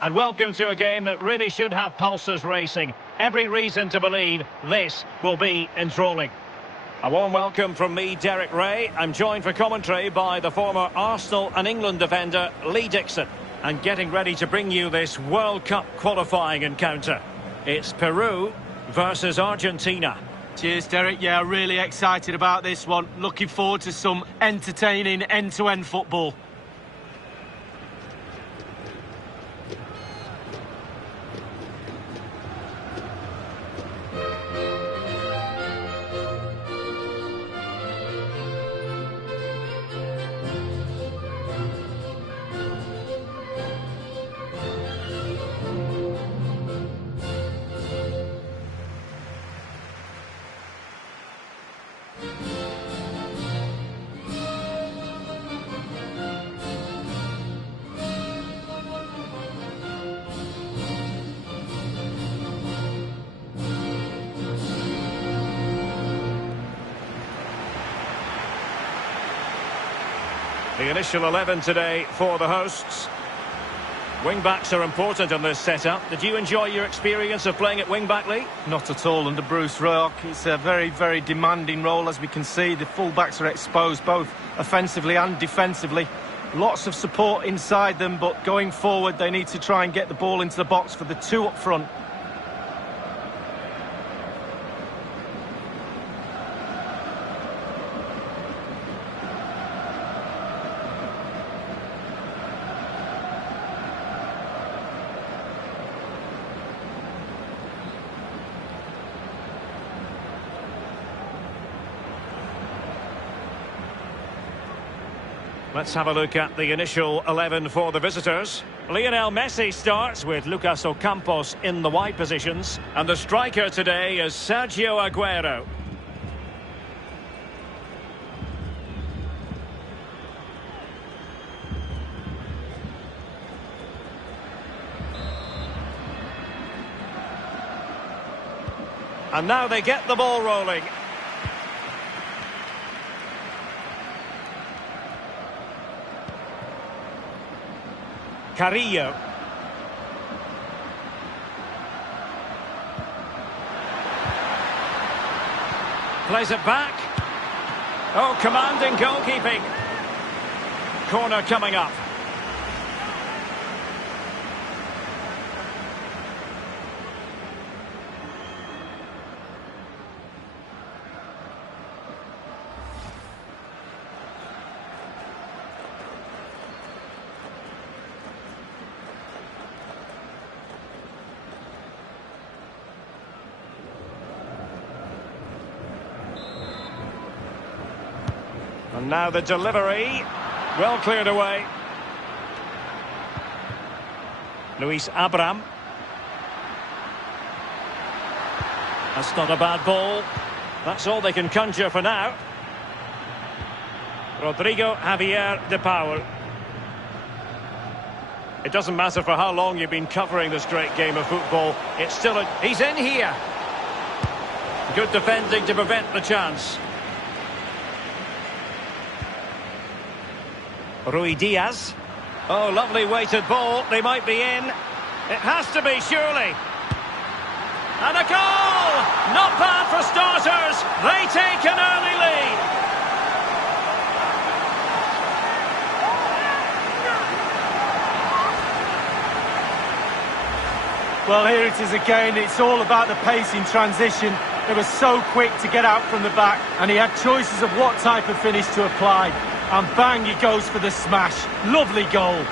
And welcome to a game that really should have pulses racing. Every reason to believe this will be enthralling. A warm welcome from me, Derek Ray. I'm joined for commentary by the former Arsenal and England defender, Lee Dixon. And getting ready to bring you this World Cup qualifying encounter. It's Peru versus Argentina. Cheers, Derek. Yeah, really excited about this one. Looking forward to some entertaining end-to-end football. The initial 11 today for the hosts. Wing-backs are important in this setup. Did you enjoy your experience of playing at wing-back, Lee? Not at all under Bruce Rock. It's a very, very demanding role, as we can see. The full-backs are exposed both offensively and defensively. Lots of support inside them, but going forward they need to try and get the ball into the box for the two up front. Let's have a look at the initial 11 for the visitors. Lionel Messi starts with Lucas Ocampos in the wide positions. And the striker today is Sergio Aguero. And now they get the ball rolling. Carrillo. Plays it back. Oh, commanding goalkeeping. Corner coming up. And now the delivery, well cleared away. Luis Abram. That's not a bad ball. That's all they can conjure for now. Rodrigo Javier de Paul. It doesn't matter for how long you've been covering this great game of football. It's still a... He's in here. Good defending to prevent the chance. Rui Diaz. Oh, lovely weighted ball. They might be in. It has to be, surely. And a goal! Not bad for starters. They take an early lead. Well, here it is again. It's all about the pace in transition. They were so quick to get out from the back, and he had choices of what type of finish to apply. And bang, he goes for the smash. Lovely goal.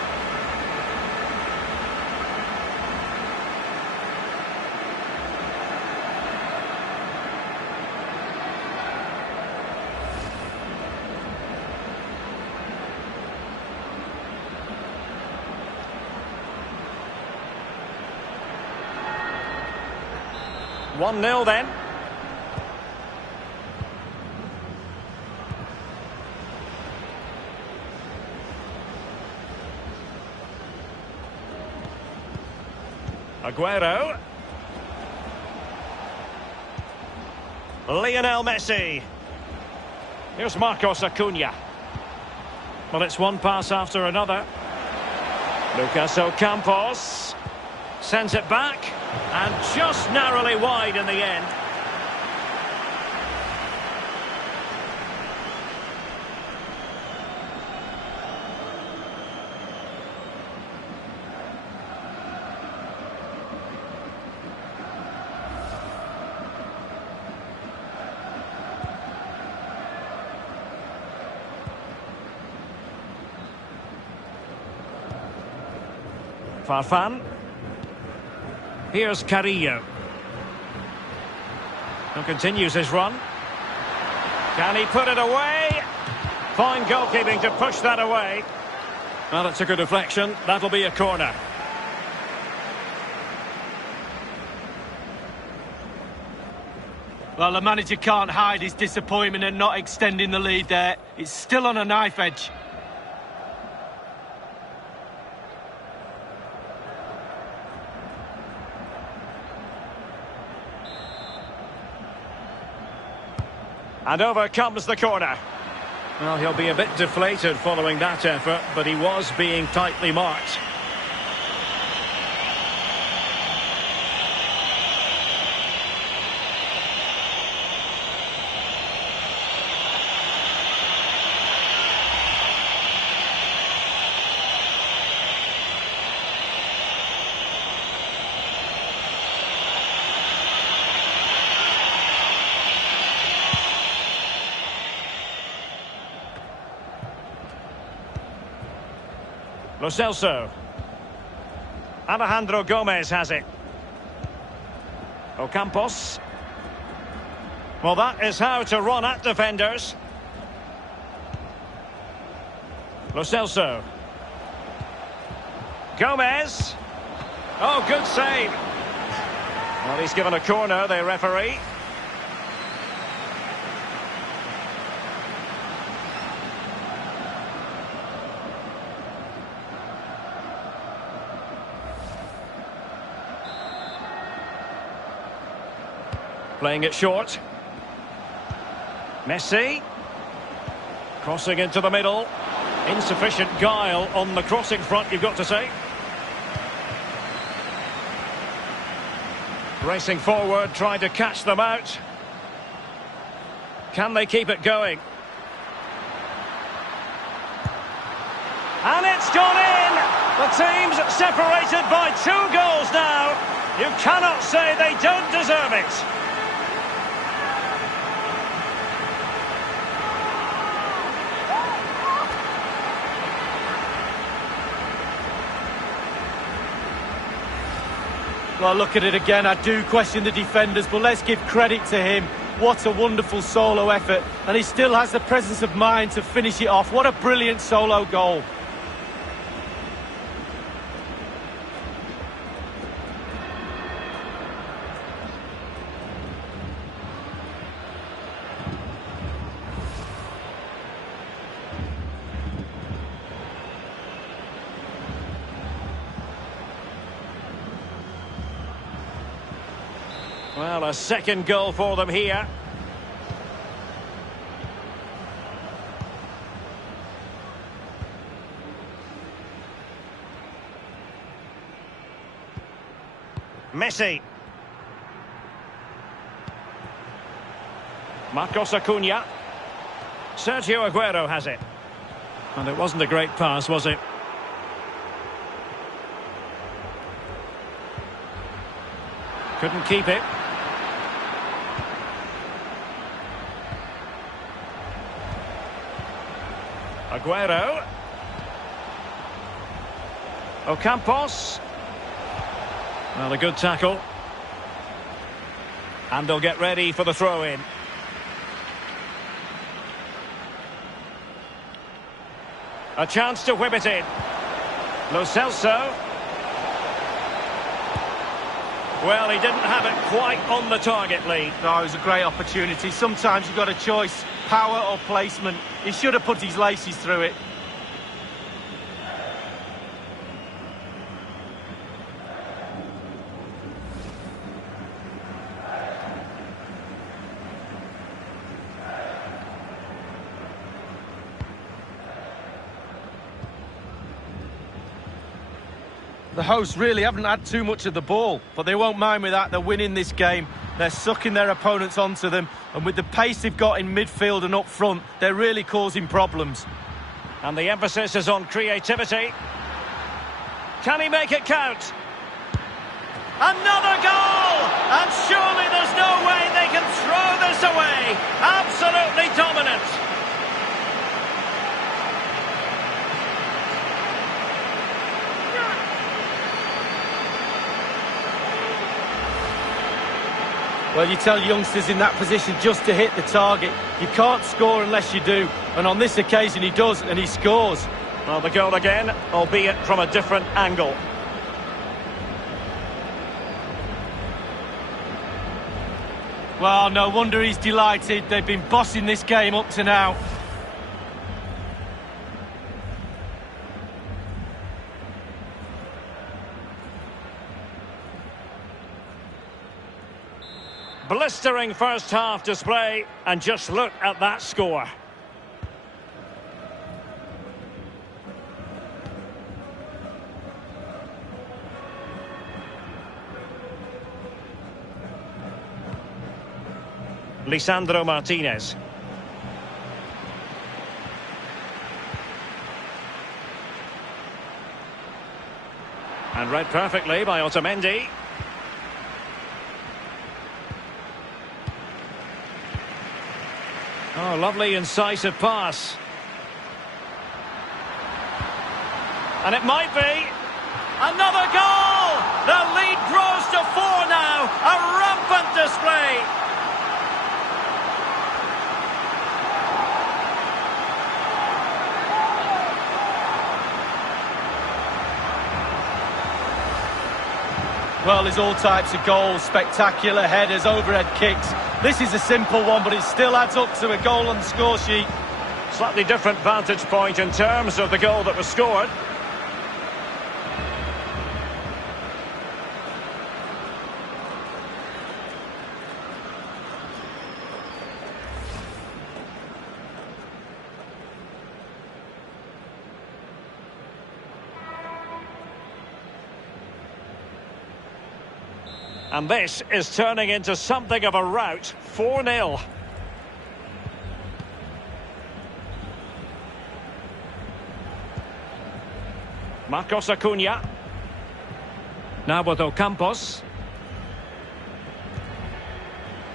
One 0 then. Aguero. Lionel Messi. Here's Marcos Acuna. Well, it's one pass after another. Newcastle Campos sends it back and just narrowly wide in the end. Farfan. Here's Carrillo. Who continues his run. Can he put it away? Fine goalkeeping to push that away. Well, it's a good deflection. That'll be a corner. Well, the manager can't hide his disappointment at not extending the lead there. It's still on a knife edge. And over comes the corner. Well, he'll be a bit deflated following that effort, but he was being tightly marked. Lo Celso. Alejandro Gomez has it. Ocampos. Well, that is how to run at defenders. Lo Celso. Gomez. Oh, good save. Well, he's given a corner, the referee. Playing it short. Messi. Crossing into the middle. Insufficient guile on the crossing front, you've got to say. Racing forward, trying to catch them out. Can they keep it going? And it's gone in! The team's separated by 2 goals now. You cannot say they don't deserve it. Well, look at it again. I do question the defenders, but let's give credit to him. What a wonderful solo effort. And he still has the presence of mind to finish it off. What a brilliant solo goal. Well, a second goal for them here. Messi. Marcos Acuna. Sergio Aguero has it. And it wasn't a great pass, was it? Couldn't keep it. Aguero. Ocampos. Well, a good tackle. And they'll get ready for the throw-in. A chance to whip it in. Lo Celso. Well, he didn't have it quite on the target, Lee. No, it was a great opportunity. Sometimes you've got a choice, power or placement. He should have put his laces through it. The hosts really haven't had too much of the ball, but they won't mind with that. They're winning this game. They're sucking their opponents onto them, and with the pace they've got in midfield and up front, they're really causing problems. And the emphasis is on creativity. Can he make it count? Another goal! And surely there's no way they can throw this away. Absolutely dominant. Well, you tell youngsters in that position just to hit the target. You can't score unless you do. And on this occasion he does, and he scores. Well, the goal again, albeit from a different angle. Well, no wonder he's delighted. They've been bossing this game up to now. Blistering first half display, and just look at that score. Lisandro Martinez. And read perfectly by Otamendi. Oh, lovely incisive pass. And it might be another goal! The lead grows to 4 now. A rampant display. Well, there's all types of goals, spectacular headers, overhead kicks. This is a simple one, but it still adds up to a goal on the score sheet. Slightly different vantage point in terms of the goal that was scored. And this is turning into something of a rout. 4-0. Marcos Acuna. Now with Ocampos.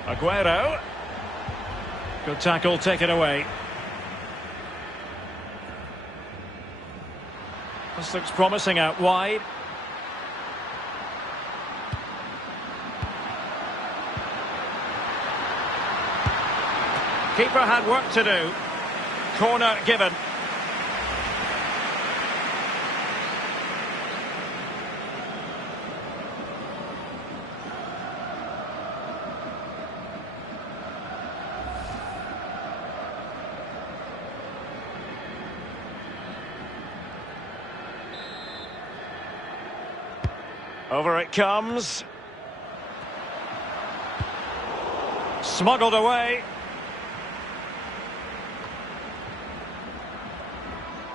Aguero. Good tackle taken away. This looks promising out wide. Keeper had work to do. Corner given. Over it comes. Smuggled away.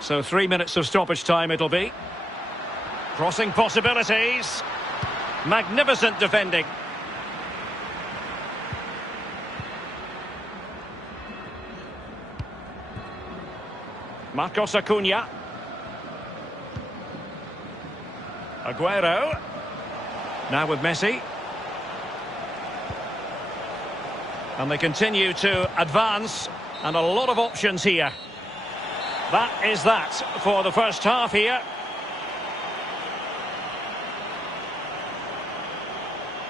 So 3 minutes of stoppage time it'll be. Crossing possibilities. Magnificent defending. Marcos Acuna. Aguero. Now with Messi. And they continue to advance. And a lot of options here. That is that for the first half here.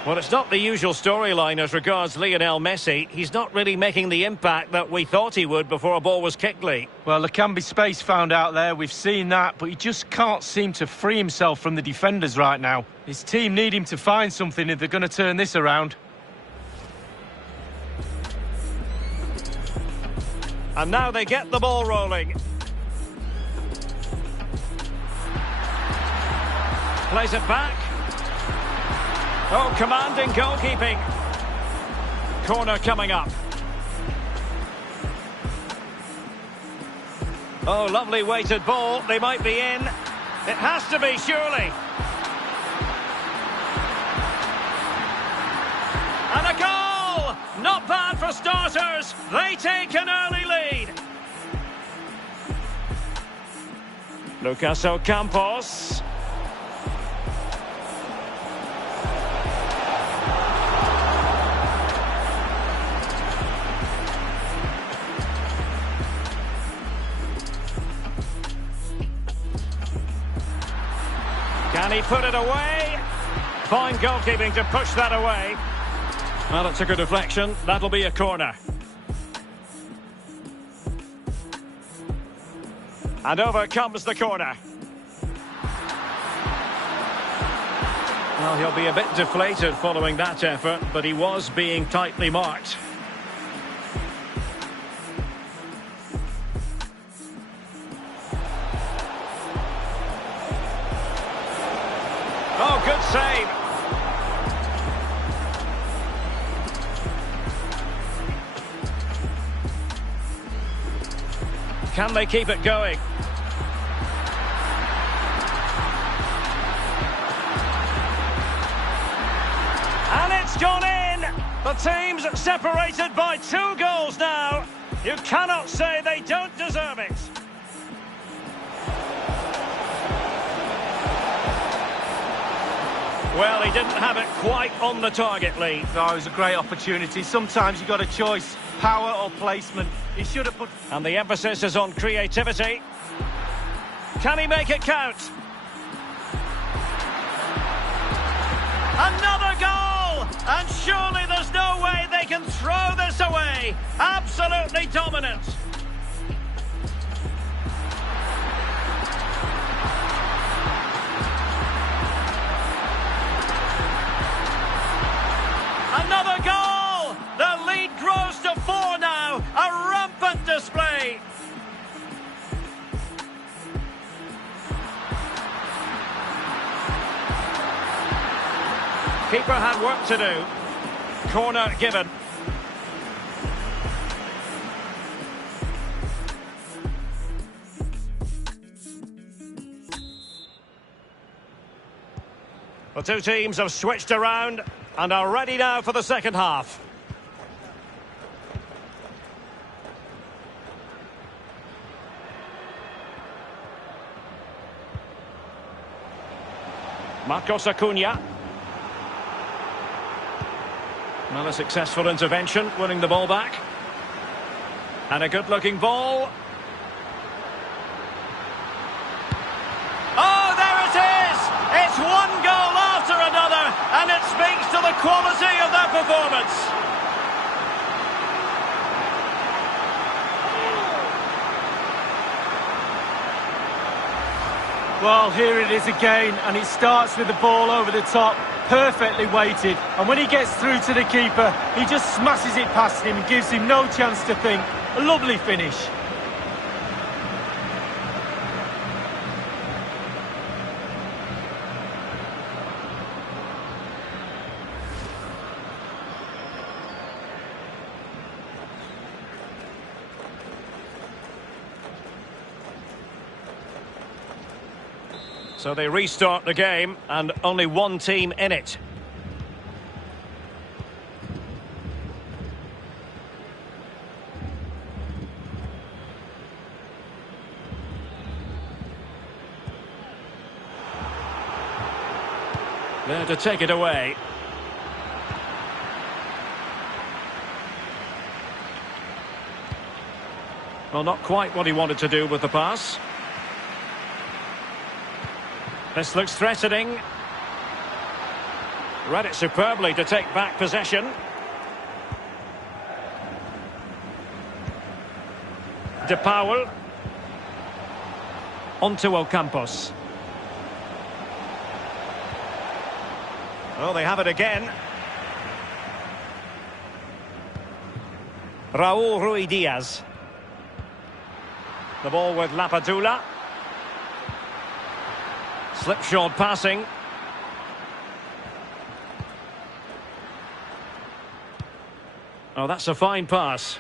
Well, it's not the usual storyline as regards Lionel Messi. He's not really making the impact that we thought he would before a ball was kicked, Lee. Well, there can be space found out there. We've seen that, but he just can't seem to free himself from the defenders right now. His team need him to find something if they're going to turn this around. And now they get the ball rolling. Plays it back. Oh, commanding goalkeeping. Corner coming up. Oh, lovely weighted ball. They might be in. It has to be, surely. for starters. They take an early lead. Newcastle Campos. Can he put it away? Fine goalkeeping to push that away. Well, it's a good deflection. That'll be a corner. And over comes the corner. Well, he'll be a bit deflated following that effort, but he was being tightly marked. Oh, good save. Can they keep it going? And it's gone in! The team's separated by 2 goals now. You cannot say they don't deserve it. Well, he didn't have it quite on the target, Lee. No, it was a great opportunity. Sometimes you've got a choice, power or placement. He should have put... And the emphasis is on creativity. Can he make it count? Another goal! And surely there's no way they can throw this away. Absolutely dominant. Another goal! The lead grows to 4 now. A rampant display. Keeper had work to do. Corner given. The two teams have switched around and are ready now for the second half. Marcos Acuna. Well, a successful intervention, winning the ball back. And a good-looking ball. Oh, there it is! It's one goal after another, and it speaks to the quality of their performance. Well, here it is again, and he starts with the ball over the top, perfectly weighted. And when he gets through to the keeper, he just smashes it past him and gives him no chance to think. A lovely finish. So they restart the game, and only one team in it. There to take it away. Well, not quite what he wanted to do with the pass. This looks threatening. Read it superbly to take back possession. De Paul. Onto Ocampos. Oh, they have it again. Raúl Rui Diaz. The ball with Lapadula. Slipshod passing. Oh, that's a fine pass.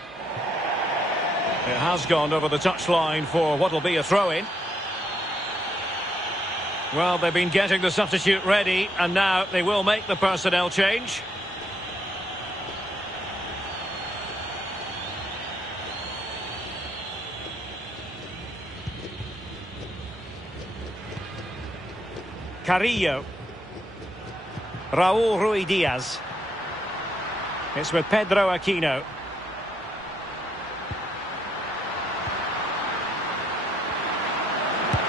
It has gone over the touchline for what will be a throw-in. Well, they've been getting the substitute ready, and now they will make the personnel change. Carrillo. Raul Rui Diaz. It's with Pedro Aquino.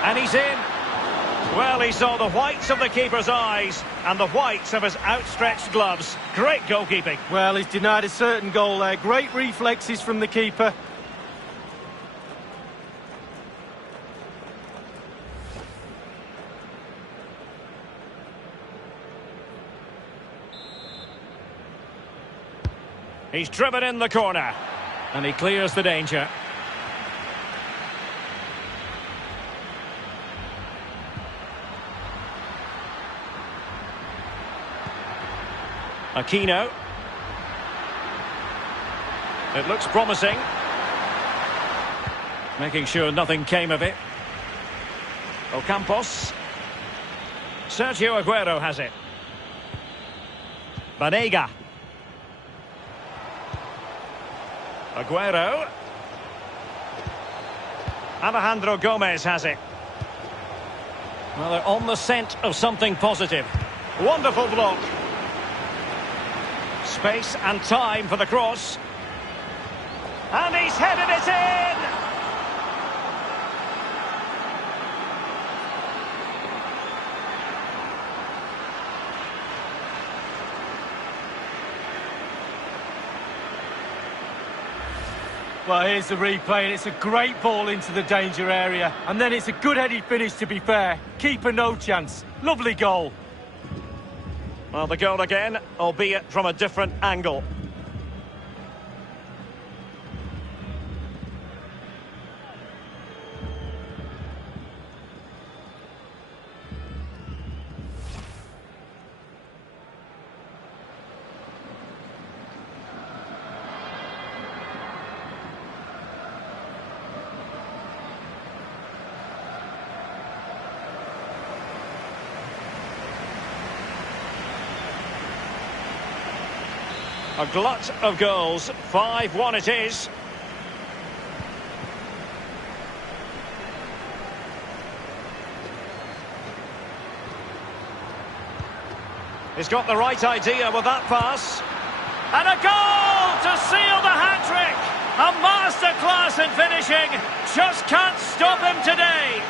And he's in. Well, he saw the whites of the keeper's eyes and the whites of his outstretched gloves. Great goalkeeping. Well, he's denied a certain goal there. Great reflexes from the keeper. He's driven in the corner. And he clears the danger. Aquino. It looks promising. Making sure nothing came of it. Ocampos. Sergio Aguero has it. Banega. Aguero. Alejandro Gomez has it. Well, they're on the scent of something positive. Wonderful block. Space and time for the cross. And he's headed it in! Well, here's the replay, and it's a great ball into the danger area. And then it's a good-headed finish, to be fair. Keeper no chance. Lovely goal. Well, the goal again, albeit from a different angle. A glut of goals, 5-1 it is. He's got the right idea with that pass. And a goal to seal the hat-trick! A masterclass in finishing. Just can't stop him today.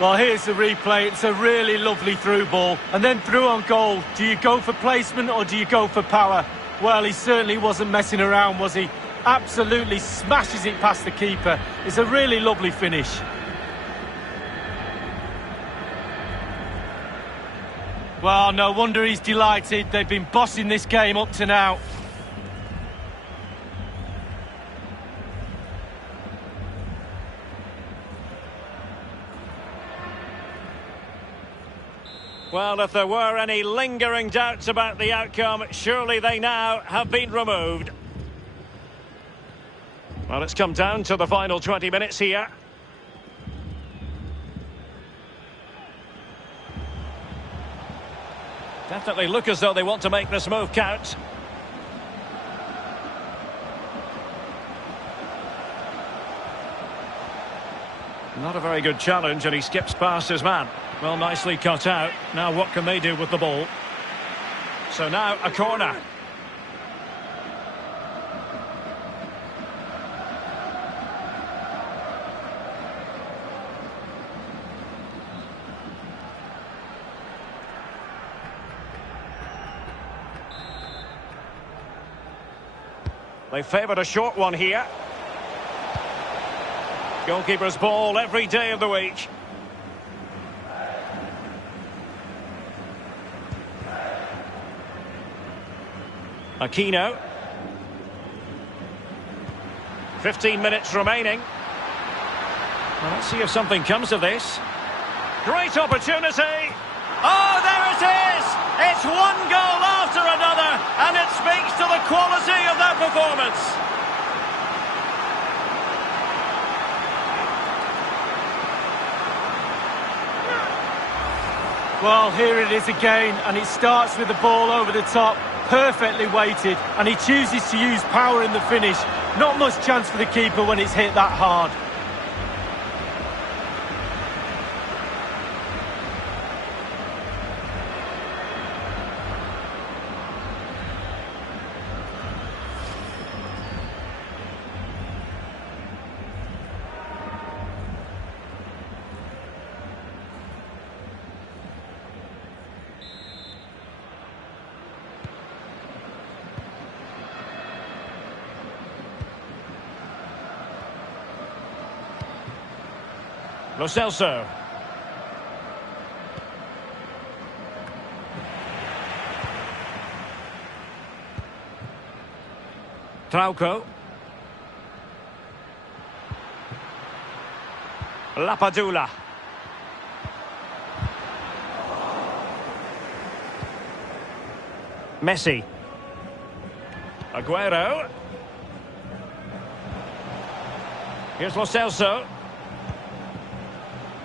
Well, here's the replay. It's a really lovely through ball. And then through on goal. Do you go for placement or do you go for power? Well, he certainly wasn't messing around, was he? Absolutely smashes it past the keeper. It's a really lovely finish. Well, no wonder he's delighted. They've been bossing this game up to now. Well, if there were any lingering doubts about the outcome, surely they now have been removed. Well, it's come down to the final 20 minutes here. Definitely look as though they want to make this move count. Not a very good challenge, and he skips past his man. Well, nicely cut out. Now what can they do with the ball? So now a corner. They favoured a short one here. Goalkeeper's ball every day of the week. Aquino. 15 minutes remaining. Well, let's see if something comes of this. Great opportunity. Oh, there it is! It's one goal after another, and it speaks to the quality of their performance. Well, here it is again, and it starts with the ball over the top, perfectly weighted, and he chooses to use power in the finish. Not much chance for the keeper when it's hit that hard. Lo Celso. Trauco. Lapadula. Messi. Aguero. Here's Lo Celso.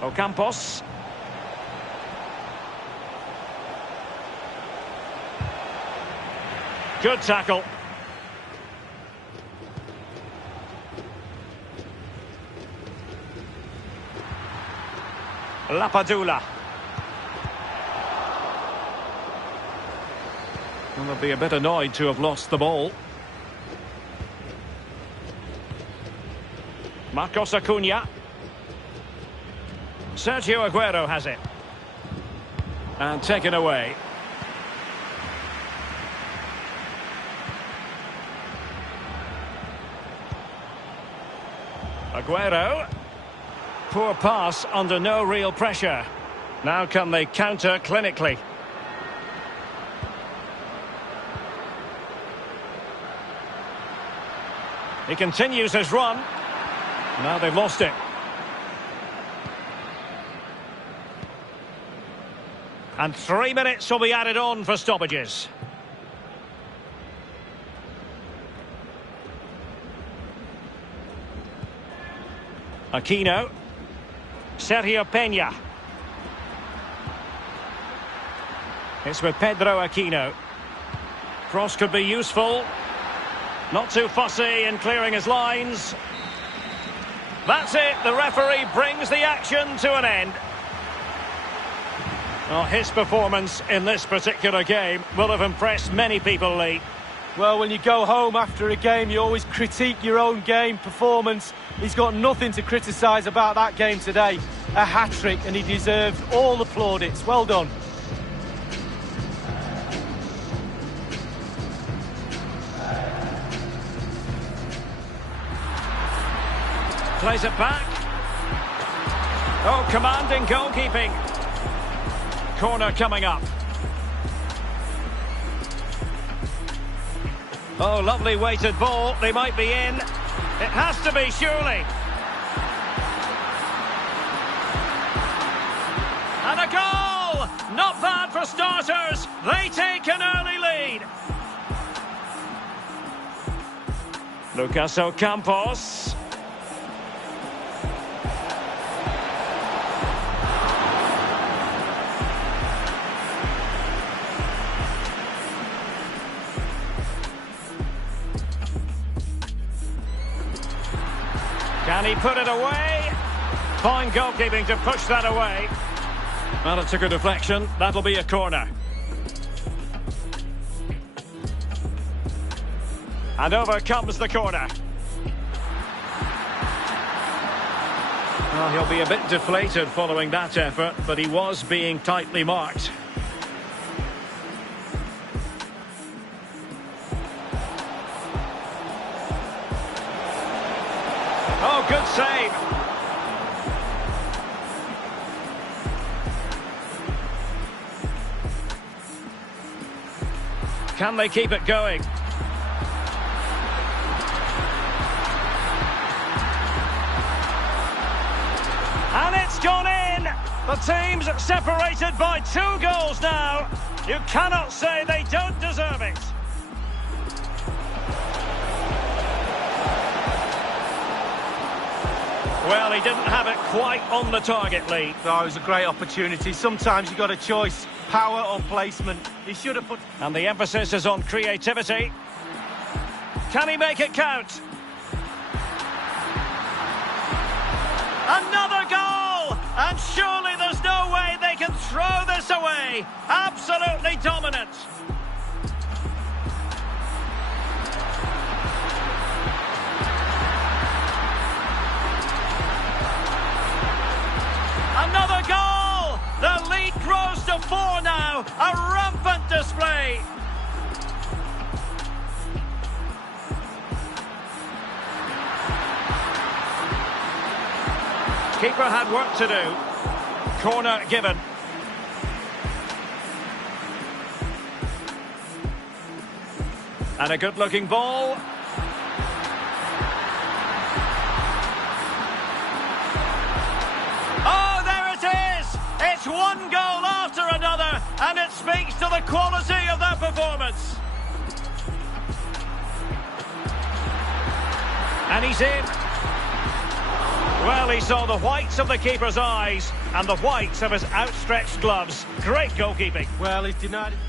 Ocampos. Good tackle. Lapadula. Well, they'll be a bit annoyed to have lost the ball. Marcos Acuna. Sergio Aguero has it. And taken away. Aguero. Poor pass under no real pressure. Now can they counter clinically? He continues his run. Now they've lost it. And 3 minutes will be added on for stoppages. Aquino. Sergio Peña. It's with Pedro Aquino. Cross could be useful. Not too fussy in clearing his lines. That's it. The referee brings the action to an end. Well, his performance in this particular game will have impressed many people, Lee. Well, when you go home after a game, you always critique your own game performance. He's got nothing to criticise about that game today. A hat-trick, and he deserved all the plaudits. Well done. Plays it back. Oh, commanding goalkeeping. Corner coming up. Oh, lovely weighted ball. They might be in. It has to be, surely. And a goal! Not bad for starters. They take an early lead. Lucas Ocampos. Can he put it away? Fine goalkeeping to push that away. Well, it took a deflection. That'll be a corner. And over comes the corner. Well, he'll be a bit deflated following that effort, but he was being tightly marked. Oh, good save. Can they keep it going? And it's gone in! The team's separated by 2 goals now. You cannot say they don't deserve it. Well, he didn't have it quite on the target, Lee. Oh, it was a great opportunity. Sometimes you've got a choice, power or placement. He should have put... And the emphasis is on creativity. Can he make it count? Another goal! And surely there's no way they can throw this away. Absolutely dominant. Another goal! The lead grows to 4 now. A rampant display. Keeper had work to do. Corner given. And a good-looking ball. Oh, there it is! It's one goal after another, and it speaks to the quality of their performance. And he's in. Well, he saw the whites of the keeper's eyes and the whites of his outstretched gloves. Great goalkeeping. Well, he's denied it.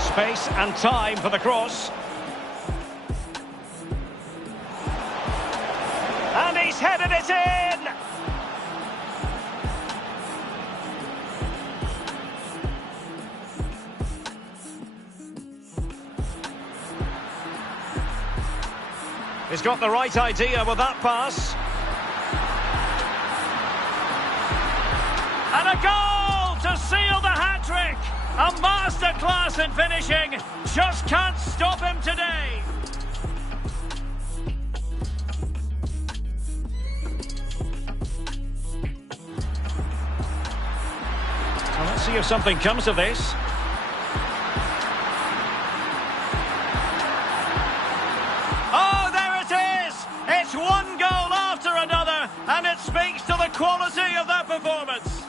Space and time for the cross. And he's headed it in! He's got the right idea with that pass. And a goal to seal the hat-trick! A masterclass in finishing. Just can't stop him today. Well, let's see if something comes of this. Oh, there it is! It's one goal after another, and it speaks to the quality of their performance.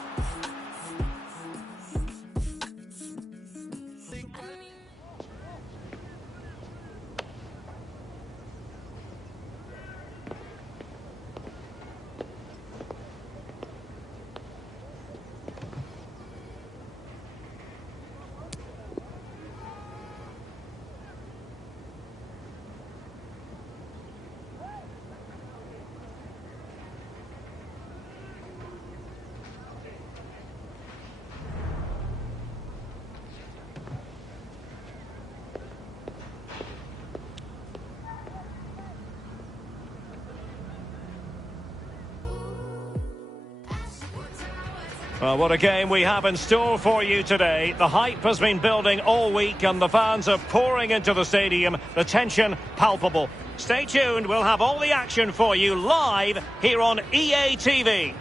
Well, what a game we have in store for you today. The hype has been building all week and the fans are pouring into the stadium. The tension palpable. Stay tuned, we'll have all the action for you live here on EA TV.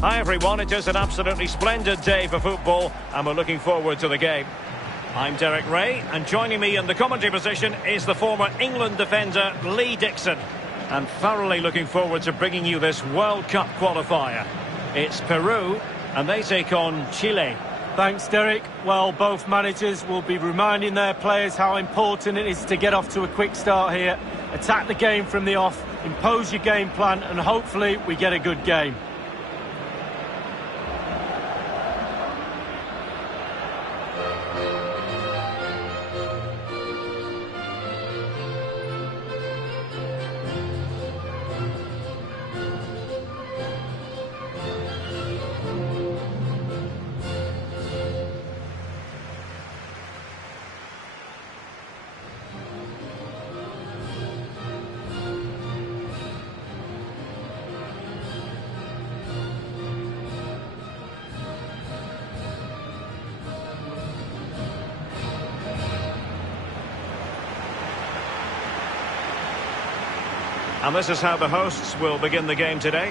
Hi everyone, it is an absolutely splendid day for football and we're looking forward to the game. I'm Derek Ray, and joining me in the commentary position is the former England defender Lee Dixon. And thoroughly looking forward to bringing you this World Cup qualifier. It's Peru, and they take on Chile. Thanks, Derek. Well, both managers will be reminding their players how important it is to get off to a quick start here. Attack the game from the off, impose your game plan, and hopefully we get a good game. And this is how the hosts will begin the game today.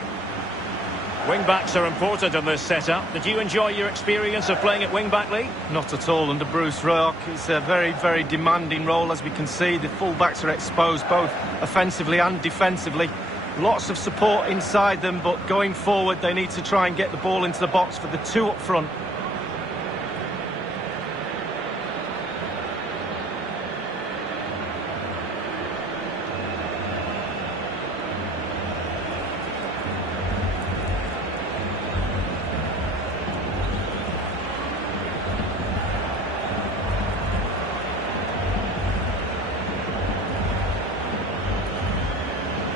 Wing-backs are important in this setup. Did you enjoy your experience of playing at wing-back, Lee? Not at all under Bruce Roark. It's a very, very demanding role, as we can see. The full-backs are exposed both offensively and defensively. Lots of support inside them, but going forward they need to try and get the ball into the box for the two up front.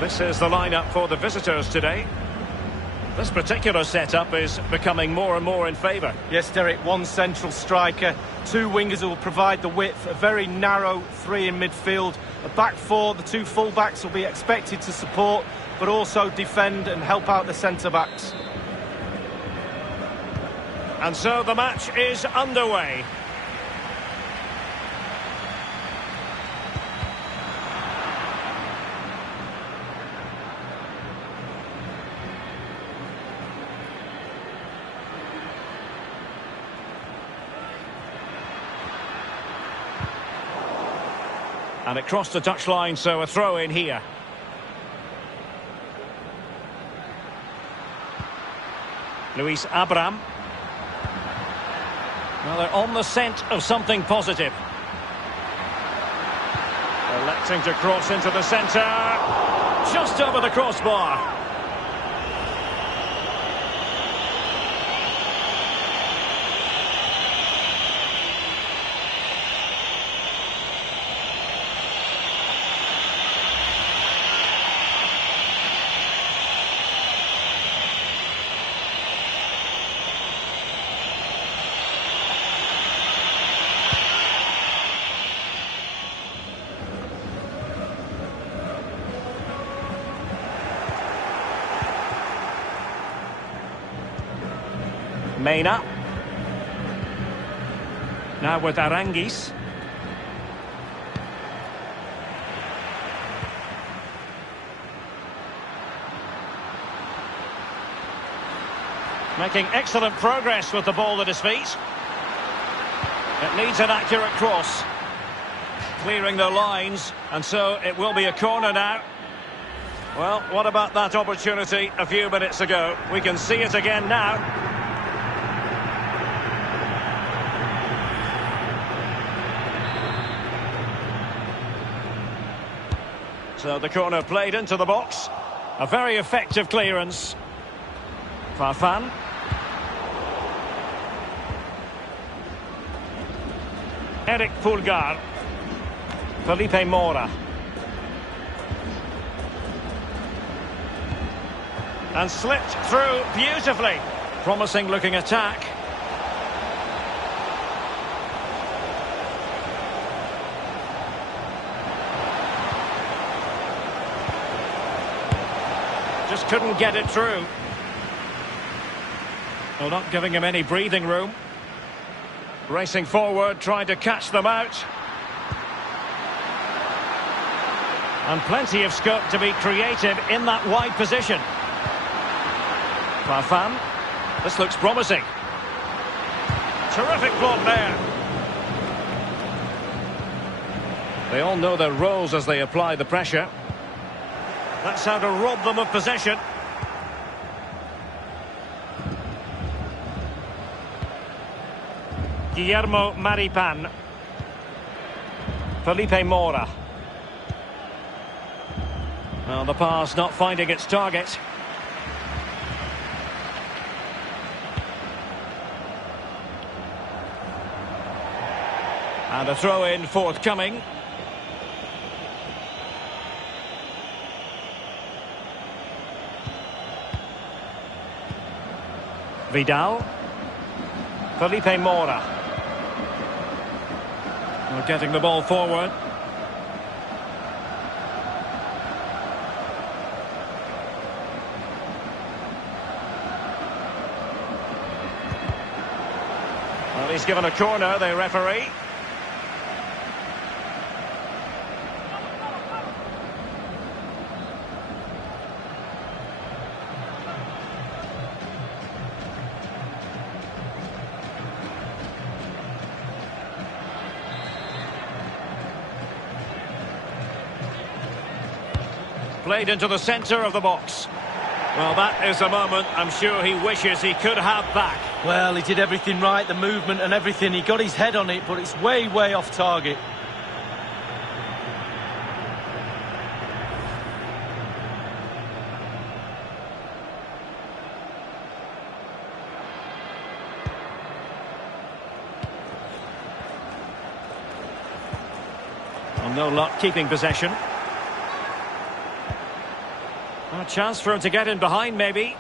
This is the lineup for the visitors today. This particular setup is becoming more and more in favour. Yes, Derek, one central striker, two wingers who will provide the width, a very narrow three in midfield, a back four, the two full-backs will be expected to support, but also defend and help out the centre-backs. And so the match is underway. And it crossed the touchline, so a throw in here. Luis Abram. Well, they're on the scent of something positive. Electing to cross into the centre. Just over the crossbar. Mena. Now with Arangis. Making excellent progress with the ball at his feet. It needs an accurate cross. Clearing the lines, and so it will be a corner now. Well, what about that opportunity a few minutes ago? We can see it again now. So the corner played into the box. A very effective clearance. Farfan. Eric Pulgar. Felipe Mora. And slipped through beautifully. Promising looking attack. Just couldn't get it through. Well, not giving him any breathing room. Racing forward, trying to catch them out. And plenty of scope to be creative in that wide position. Farfan. This looks promising. Terrific block there. They all know their roles as they apply the pressure. That's how to rob them of possession. Guillermo Maripan. Felipe Mora. Well, the pass not finding its target. And a throw-in forthcoming. Vidal. Felipe Mora. We're getting the ball forward. Well, he's given a corner, the referee. Played into the centre of the box. Well, that is a moment I'm sure he wishes he could have back. Well, he did everything right, the movement and everything. He got his head on it, but it's way, way off target. Well, no luck keeping possession. chance for him to get in behind, maybe.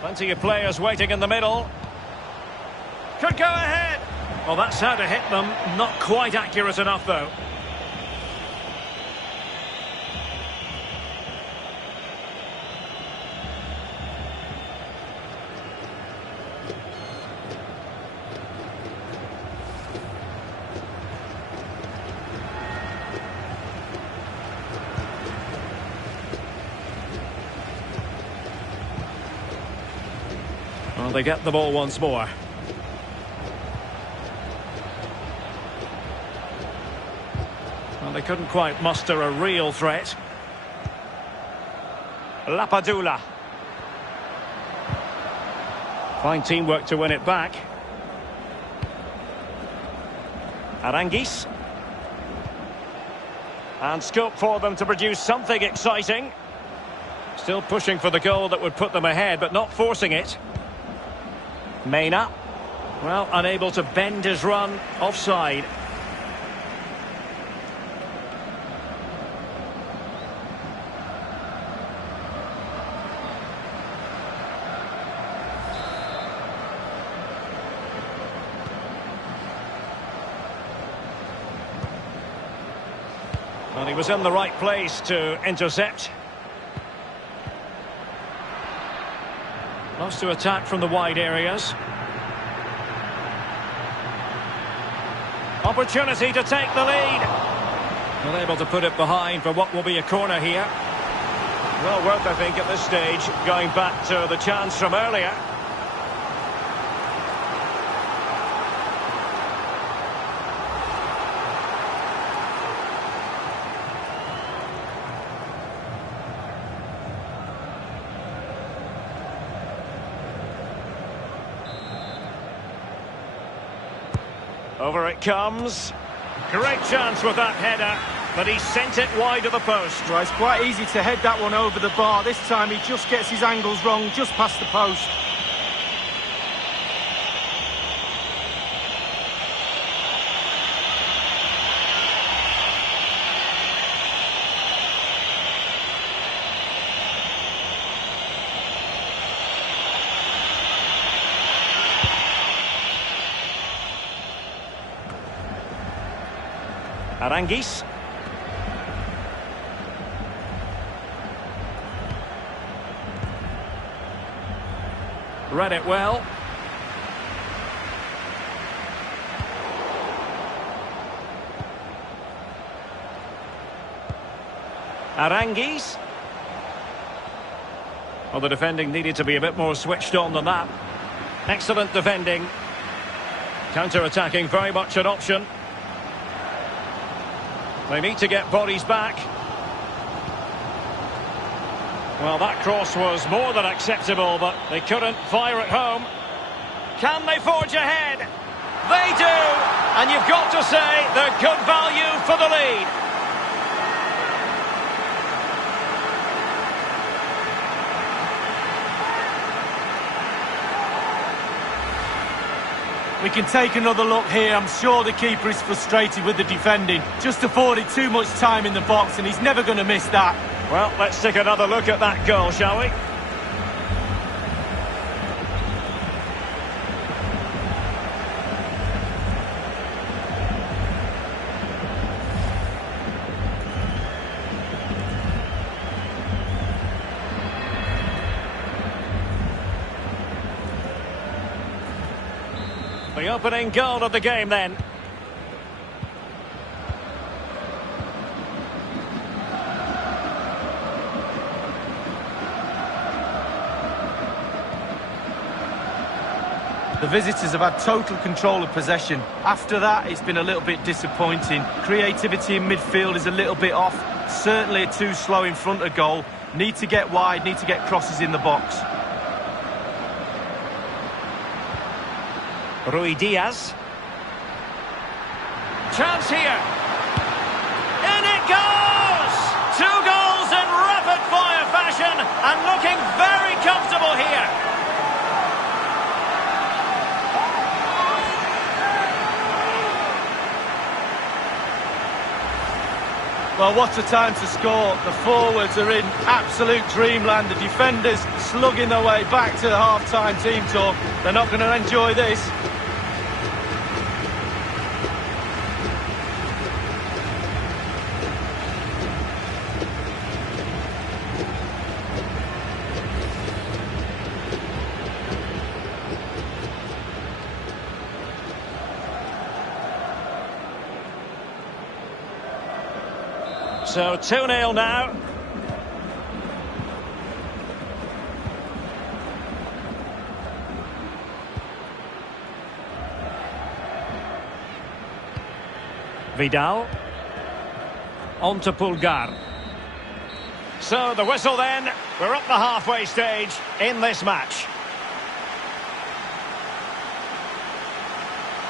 Plenty of players waiting in the middle. Could go ahead. Well, that's how to hit them. Not quite accurate enough, though. Well, they get the ball once more. Well, they couldn't quite muster a real threat. Lapadula. Fine teamwork to win it back. Arangis. And scope for them to produce something exciting. Still pushing for the goal that would put them ahead, but not forcing it. Mena, well, unable to bend his run, offside. Well, he was in the right place to intercept. Loves to attack from the wide areas. Opportunity to take the lead. Not able to put it behind for what will be a corner here. Well worth, I think, at this stage, going back to the chance from earlier. Over it comes. Great chance with that header, but he sent it wide of the post. Well, it's quite easy to head that one over the bar. This time he just gets his angles wrong, just past the post. Arangis. Read it well. Arangis. Well, the defending needed to be a bit more switched on than that. Excellent defending. Counter-attacking, very much an option. They need to get bodies back. Well, that cross was more than acceptable, but they couldn't fire it home. Can they forge ahead? They do! And you've got to say they're good value for the lead. We can take another look here. I'm sure the keeper is frustrated with the defending. Just afforded too much time in the box, and he's never going to miss that. Well, let's take another look at that goal, shall we? The opening goal of the game then. The visitors have had total control of possession. After that, it's been a little bit disappointing. Creativity in midfield is a little bit off. Certainly too slow in front of goal. Need to get wide, need to get crosses in the box. Rui Diaz. Chance here. In it goes! 2 goals in rapid-fire fashion and looking very comfortable here. Well, what a time to score. The forwards are in absolute dreamland. The defenders slugging their way back to the half-time team talk. They're not going to enjoy this. So 2-0 now. Vidal. On to Pulgar. So the whistle then. We're up the halfway stage in this match.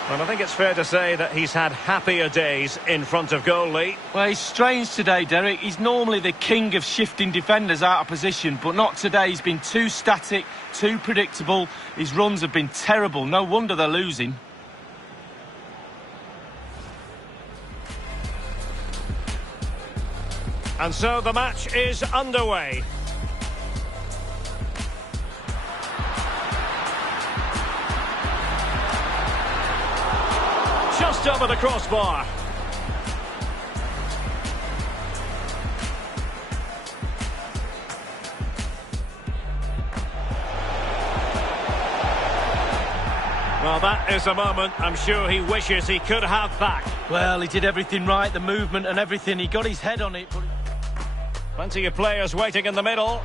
Well, I think it's fair to say that he's had happier days in front of goal, Lee. Well, he's strange today, Derek. He's normally the king of shifting defenders out of position, but not today. He's been too static, too predictable. His runs have been terrible. No wonder they're losing. And so the match is underway. Just over the crossbar. Well, that is a moment I'm sure he wishes he could have back. Well, he did everything right, the movement and everything. He got his head on it. But... Plenty of players waiting in the middle.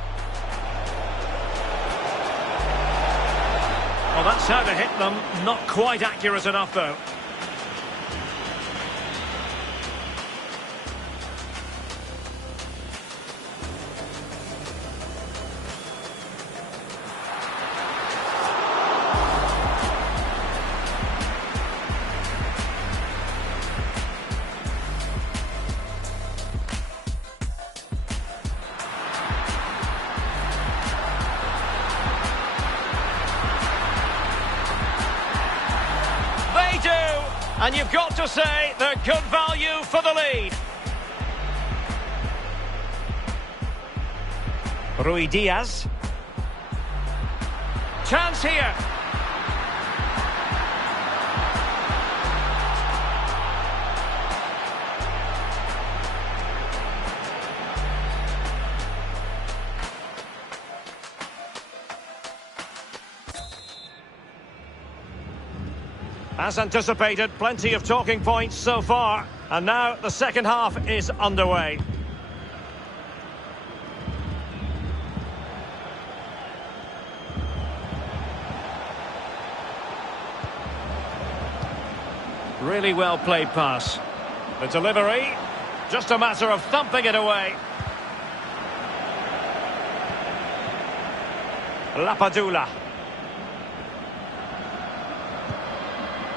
Well, that's how to hit them. Not quite accurate enough, though. And you've got to say they're good value for the lead. Rui Diaz. Chance here. As anticipated, plenty of talking points so far. And now the second half is underway. Really well played pass. The delivery, just a matter of thumping it away. Lapadula.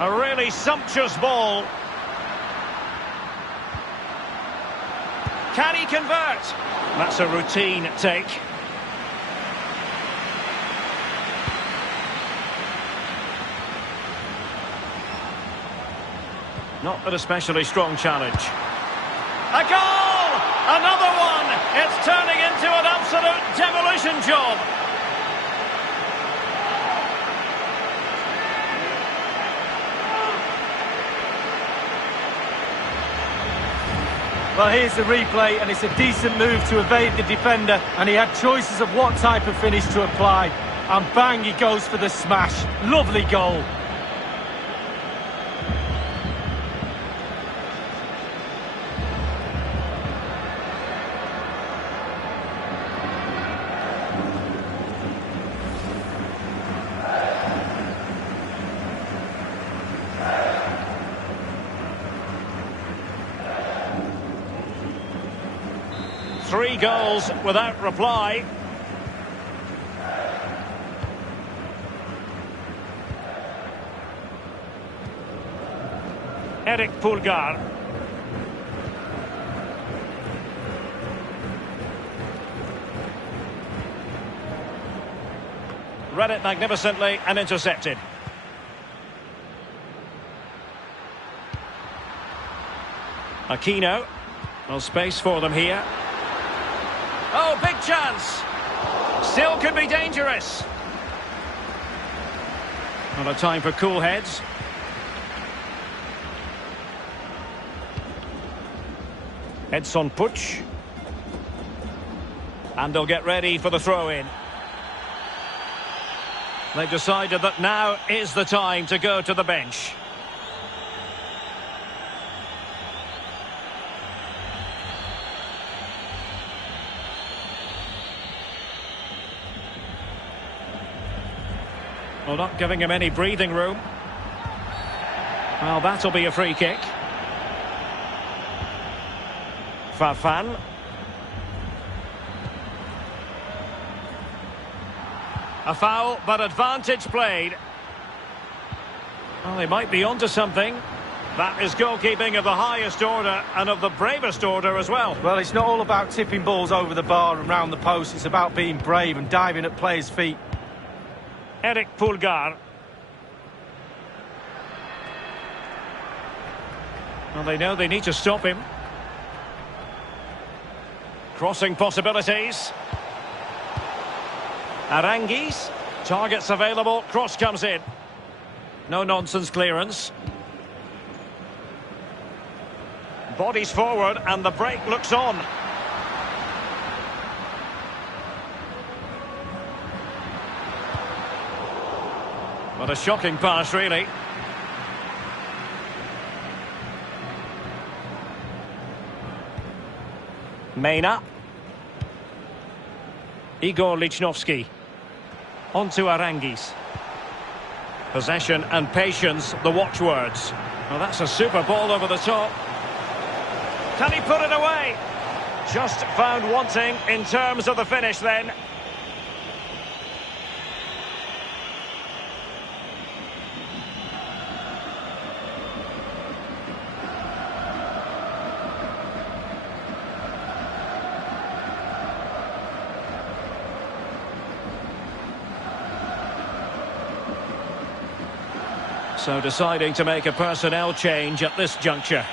A really sumptuous ball. Can he convert? That's a routine take. Not an especially strong challenge. A goal! Another one! It's turning into an absolute demolition job. Well, here's the replay, and it's a decent move to evade the defender, and he had choices of what type of finish to apply. And bang, he goes for the smash. Lovely goal. Three goals without reply. Eric Pulgar. Read it magnificently and intercepted. Aquino. Well, space for them here. Oh, big chance! Still could be dangerous. Not a time for cool heads. Edson Puig. And they'll get ready for the throw-in. They've decided that now is the time to go to the bench. Well, not giving him any breathing room. Well, that'll be a free kick. Farfan. A foul, but advantage played. Well, they might be onto something. That is goalkeeping of the highest order and of the bravest order as well. Well, it's not all about tipping balls over the bar and round the post. It's about being brave and diving at players' feet. Eric Pulgar. Well, they know they need to stop him. Crossing possibilities. Aranguis. Targets available. Cross comes in. No nonsense clearance. Bodies forward and the break looks on. What a shocking pass, really. Mena. Igor Lichnowsky. On to Aranguis. Possession and patience, the watchwords. Well, that's a super ball over the top. Can he put it away? Just found wanting in terms of the finish then. So deciding to make a personnel change at this juncture.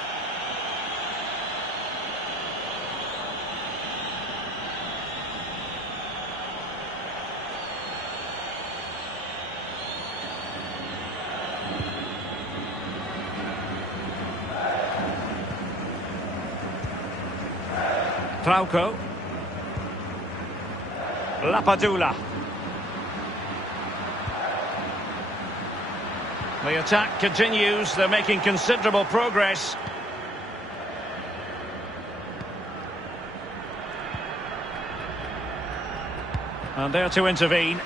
Trauco. Lapadula. The attack continues. They're making considerable progress. And there to intervene.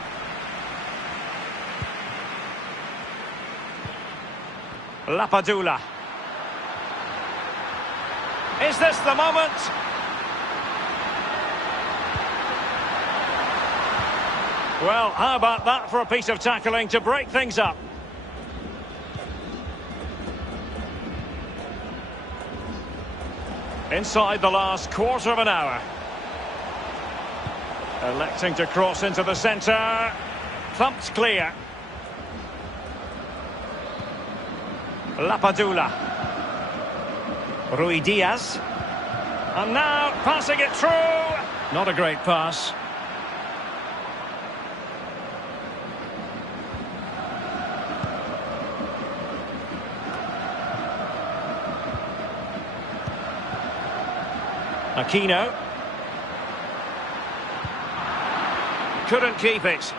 Lapadula. Is this the moment? Well, how about that for a piece of tackling to break things up? Inside the last quarter of an hour. Electing to cross into the centre. Thumped clear. Lapadula. Rui Diaz. And now passing it through. Not a great pass. Aquino. Couldn't keep it.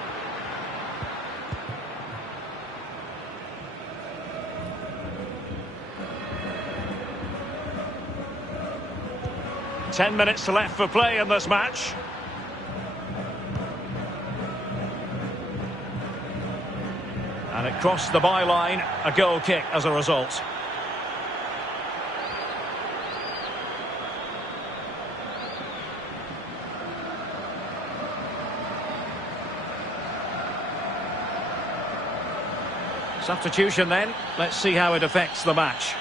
Ten minutes left for play in this match. And it crossed the byline, a goal kick as a result. Substitution then. Let's see how it affects the match.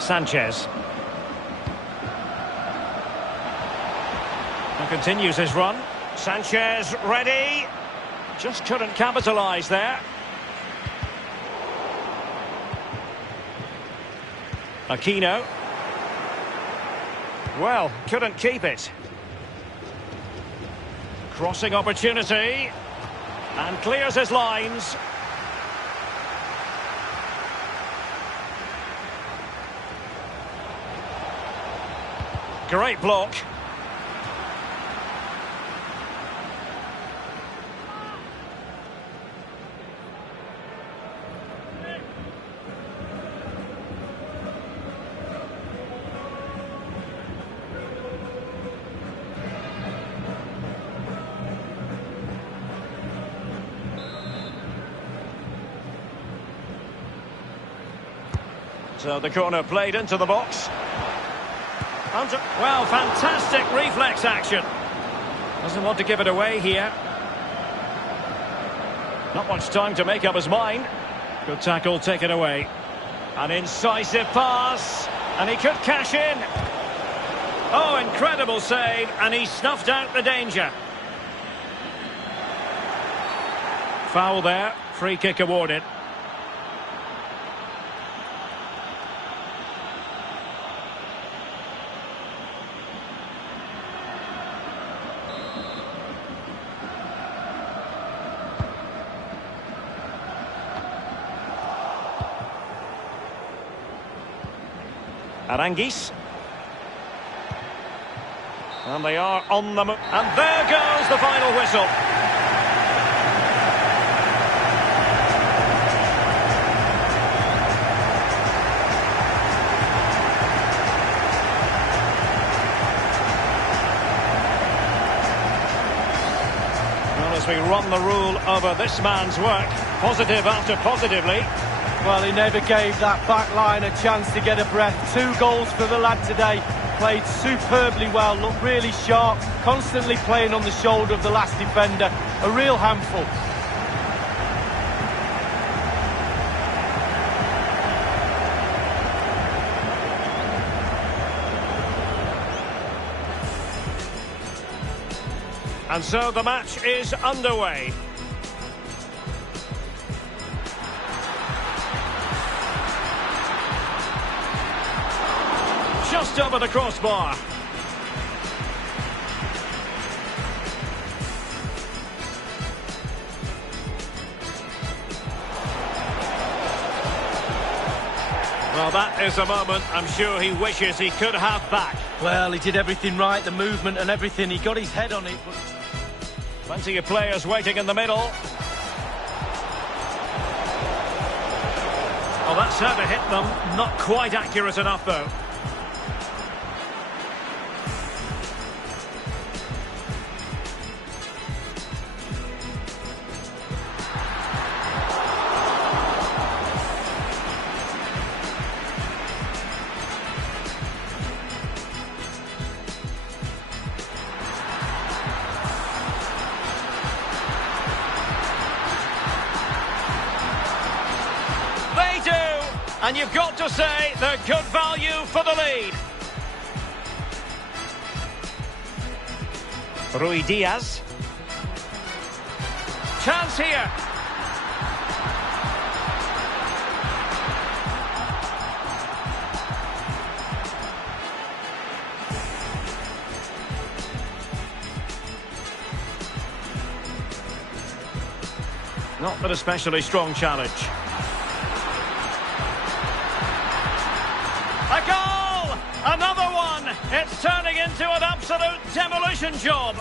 Sanchez. And continues his run. Sanchez ready. Just couldn't capitalise there. Aquino. Well, couldn't keep it. Crossing opportunity. And clears his lines. Great block. So the corner played into the box. Well, fantastic reflex action. Doesn't want to give it away here. Not much time to make up his mind. Good tackle taken away. An incisive pass. And he could cash in. Oh, incredible save. And he snuffed out the danger. Foul there. Free kick awarded. Aranguis. And they are on the move. And there goes the final whistle. Well, as we run the rule over this man's work, positive after positively. Well, he never gave that back line a chance to get a breath. 2 goals for the lad today. Played superbly well, looked really sharp, constantly playing on the shoulder of the last defender. A real handful. And so the match is underway. Just over the crossbar. Well, that is a moment I'm sure he wishes he could have back. Well, he did everything right, the movement and everything. He got his head on it. But... Plenty of players waiting in the middle. Oh, that's how to hit them. Not quite accurate enough, though. And you've got to say they're good value for the lead. Rui Diaz. Chance here. Not an especially strong challenge. A goal! Another one! It's turning into an absolute demolition job.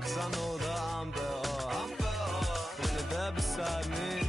cause I know that I'm better. When they're there beside me,